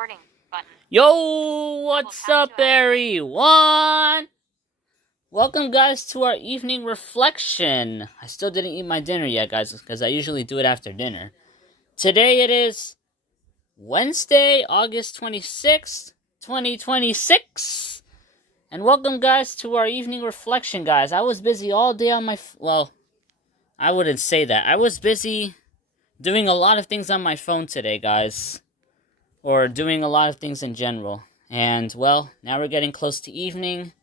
recording button. Yo, what's up, everyone? Welcome, guys, to our evening reflection. I still didn't eat my dinner yet, guys, because I usually do it after dinner. Today it is Wednesday, August 26th, 2026. And welcome, guys, to our evening reflection, guys. I was busy all day on my... well, I wouldn't say that. I was busy doing a lot of things on my phone today, guys. Or doing a lot of things in general. And, well, now we're getting close to evening.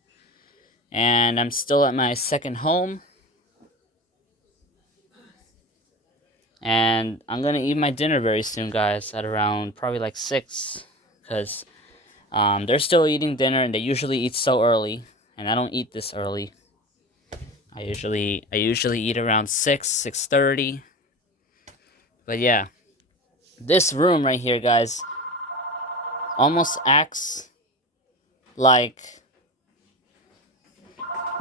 And I'm still at my second home. And I'm gonna eat my dinner very soon, guys, at around probably like 6. Because they're still eating dinner, and they usually eat so early. And I don't eat this early. I usually eat around 6:30. But yeah. This room right here, guys, almost acts like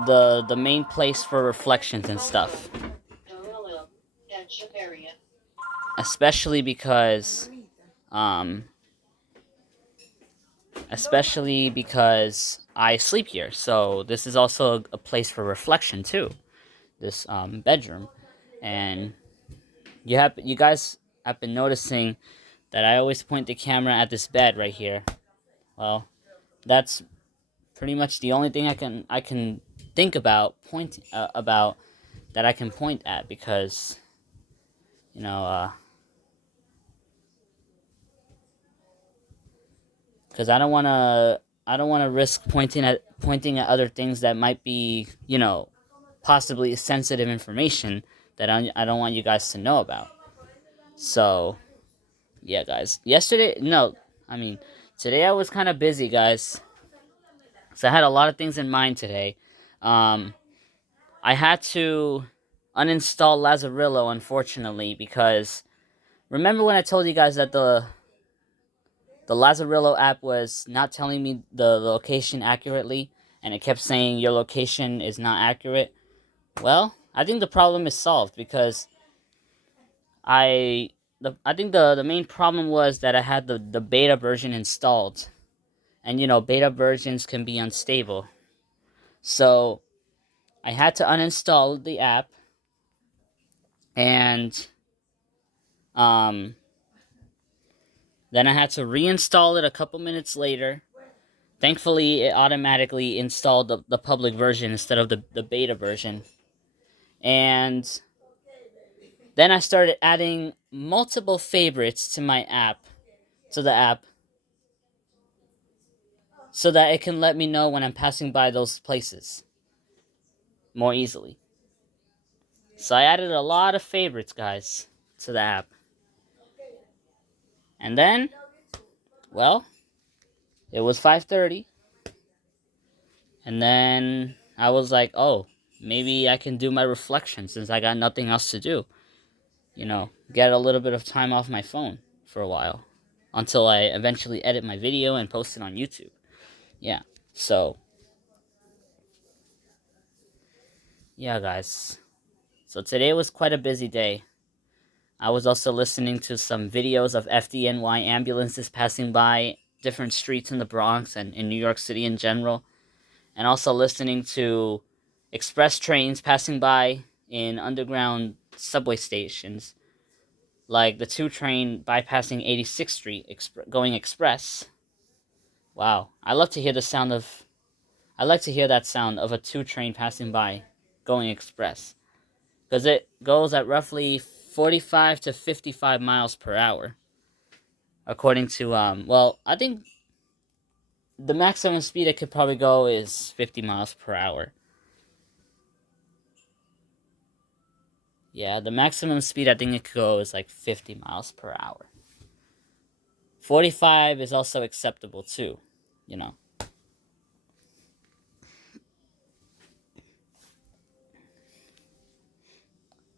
the main place for reflections and stuff. Especially because I sleep here. So this is also a place for reflection too. This bedroom. And you guys have been noticing that I always point the camera at this bed right here. Well, that's pretty much the only thing I can think about about that I can point at, because because I don't want to risk pointing at other things that might be, possibly sensitive information that I don't want you guys to know about. So, yeah, guys. Today I was kind of busy, guys. So I had a lot of things in mind today. I had to uninstall Lazarillo, unfortunately, because remember when I told you guys that the Lazarillo app was not telling me the location accurately, and it kept saying your location is not accurate? Well, I think the problem is solved, because I think the main problem was that I had the beta version installed. And beta versions can be unstable. So I had to uninstall the app, and then I had to reinstall it a couple minutes later. Thankfully, it automatically installed the public version instead of the beta version. And then I started adding multiple favorites to the app, so that it can let me know when I'm passing by those places more easily. So I added a lot of favorites, guys, to the app. And then, well, it was 5:30. And then I was like, oh, maybe I can do my reflection since I got nothing else to do. Get a little bit of time off my phone for a while, until I eventually edit my video and post it on YouTube. Yeah, so, yeah, guys. So today was quite a busy day. I was also listening to some videos of FDNY ambulances passing by different streets in the Bronx and in New York City in general. And also listening to express trains passing by in underground subway stations. Like the 2 train bypassing 86th Street going express. Wow. I like to hear that sound of a 2 train passing by going express. Because it goes at roughly 45 to 55 miles per hour. According to, I think the maximum speed it could probably go is 50 miles per hour. Yeah, the maximum speed I think it could go is like 50 miles per hour. 45 is also acceptable too,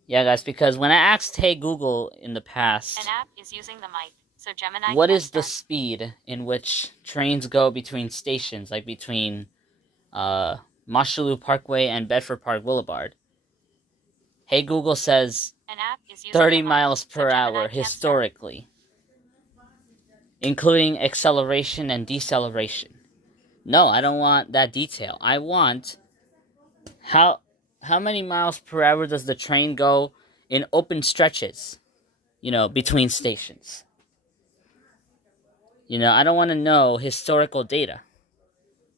Yeah, guys, because when I asked Hey Google in the past, An app is using the mic, so Gemini. What is the speed in which trains go between stations, like between Mosholu Parkway and Bedford Park Boulevard? Hey Google says An app is using 30 the mic, miles so per Gemini hour historically. including acceleration and deceleration. No, I don't want that detail. I want how many miles per hour does the train go in open stretches, between stations. I don't want to know historical data.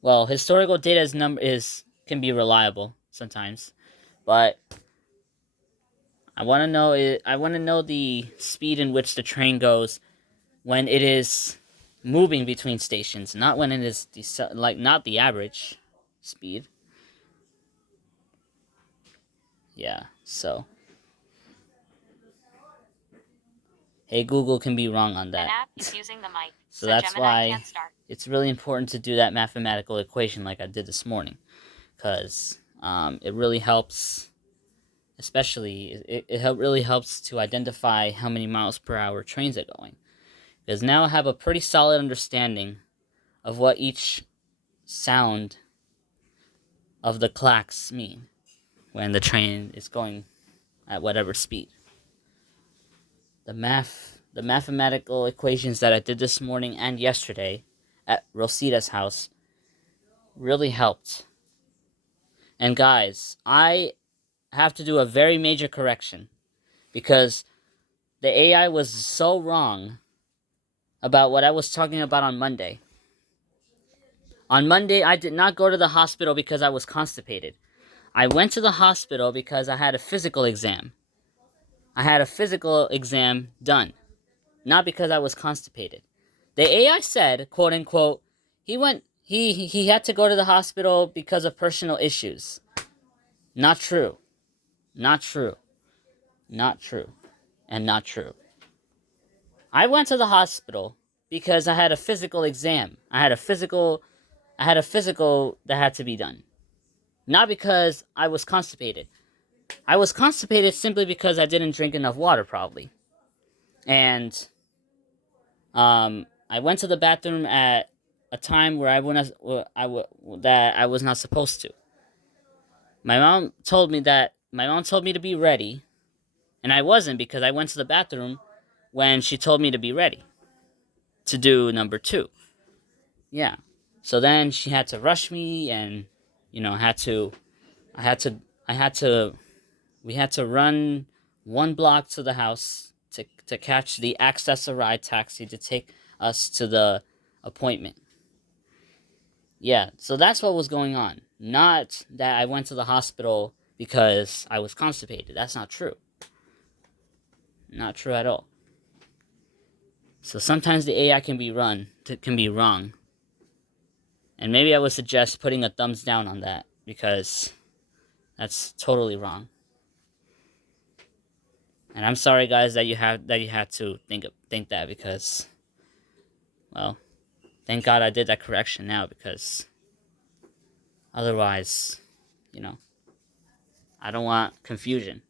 Well, historical data can be reliable sometimes, but I want to know the speed in which the train goes when it is moving between stations, not when it is not the average speed. Yeah, so hey, Google can be wrong on An that. app is using the mic, So so that's Gemini why can't start. it's really important to do that mathematical equation like I did this morning, because it really helps. Especially, really helps to identify how many miles per hour trains are going. Because now I have a pretty solid understanding of what each sound of the clacks mean when the train is going at whatever speed. The mathematical equations that I did this morning and yesterday at Rosita's house really helped. And guys, I have to do a very major correction because the AI was so wrong about what I was talking about on Monday. On Monday, I did not go to the hospital because I was constipated. I went to the hospital because I had a physical exam. I had a physical exam done, not because I was constipated. The AI said, quote unquote, he had to go to the hospital because of personal issues. Not true. Not true. Not true. And not true. I went to the hospital because I had a physical exam. I had a physical that had to be done. Not because I was constipated. I was constipated simply because I didn't drink enough water, probably. And I went to the bathroom at a time where that I was not supposed to. My mom told me to be ready, and I wasn't because I went to the bathroom when she told me to be ready to do number 2. Yeah. So then she had to rush me, and had to I had to I had to we had to run 1 block to the house to catch the Access a Ride taxi to take us to the appointment. Yeah, so that's what was going on. Not that I went to the hospital because I was constipated. That's not true. Not true at all. So sometimes the AI can be wrong. And maybe I would suggest putting a thumbs down on that because that's totally wrong. And I'm sorry, guys, that you had to think that because, well, thank God I did that correction now because otherwise, I don't want confusion.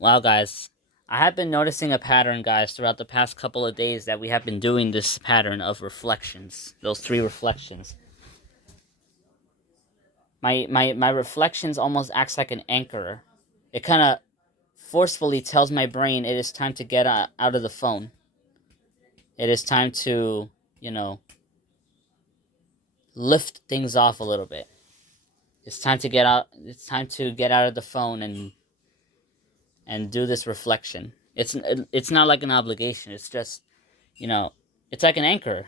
Wow, guys. I have been noticing a pattern, guys, throughout the past couple of days that we have been doing this pattern of reflections. Those 3 reflections. My reflections almost acts like an anchor. It kind of forcefully tells my brain it is time to get out of the phone. It is time to, lift things off a little bit. It's time to get out. It's time to get out of the phone and do this reflection. It's not like an obligation. It's just, it's like an anchor.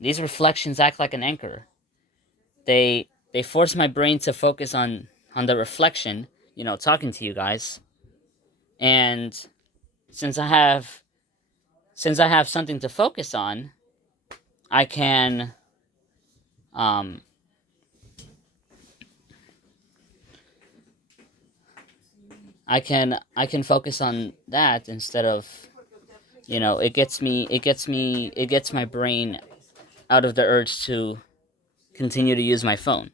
These reflections act like an anchor. They force my brain to focus on the reflection, talking to you guys. And since I have something to focus on, I can Um, I can focus on that instead of, it gets my brain out of the urge to continue to use my phone.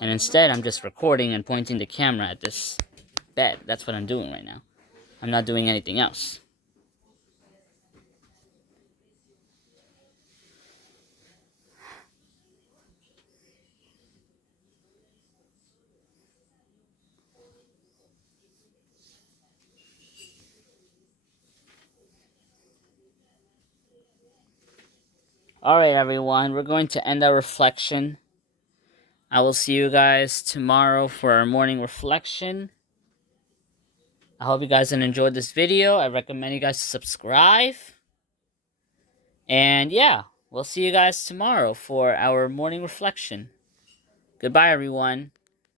And instead, I'm just recording and pointing the camera at this bed. That's what I'm doing right now. I'm not doing anything else. Alright, everyone, we're going to end our reflection. I will see you guys tomorrow for our morning reflection. I hope you guys enjoyed this video. I recommend you guys to subscribe. And yeah, we'll see you guys tomorrow for our morning reflection. Goodbye, everyone.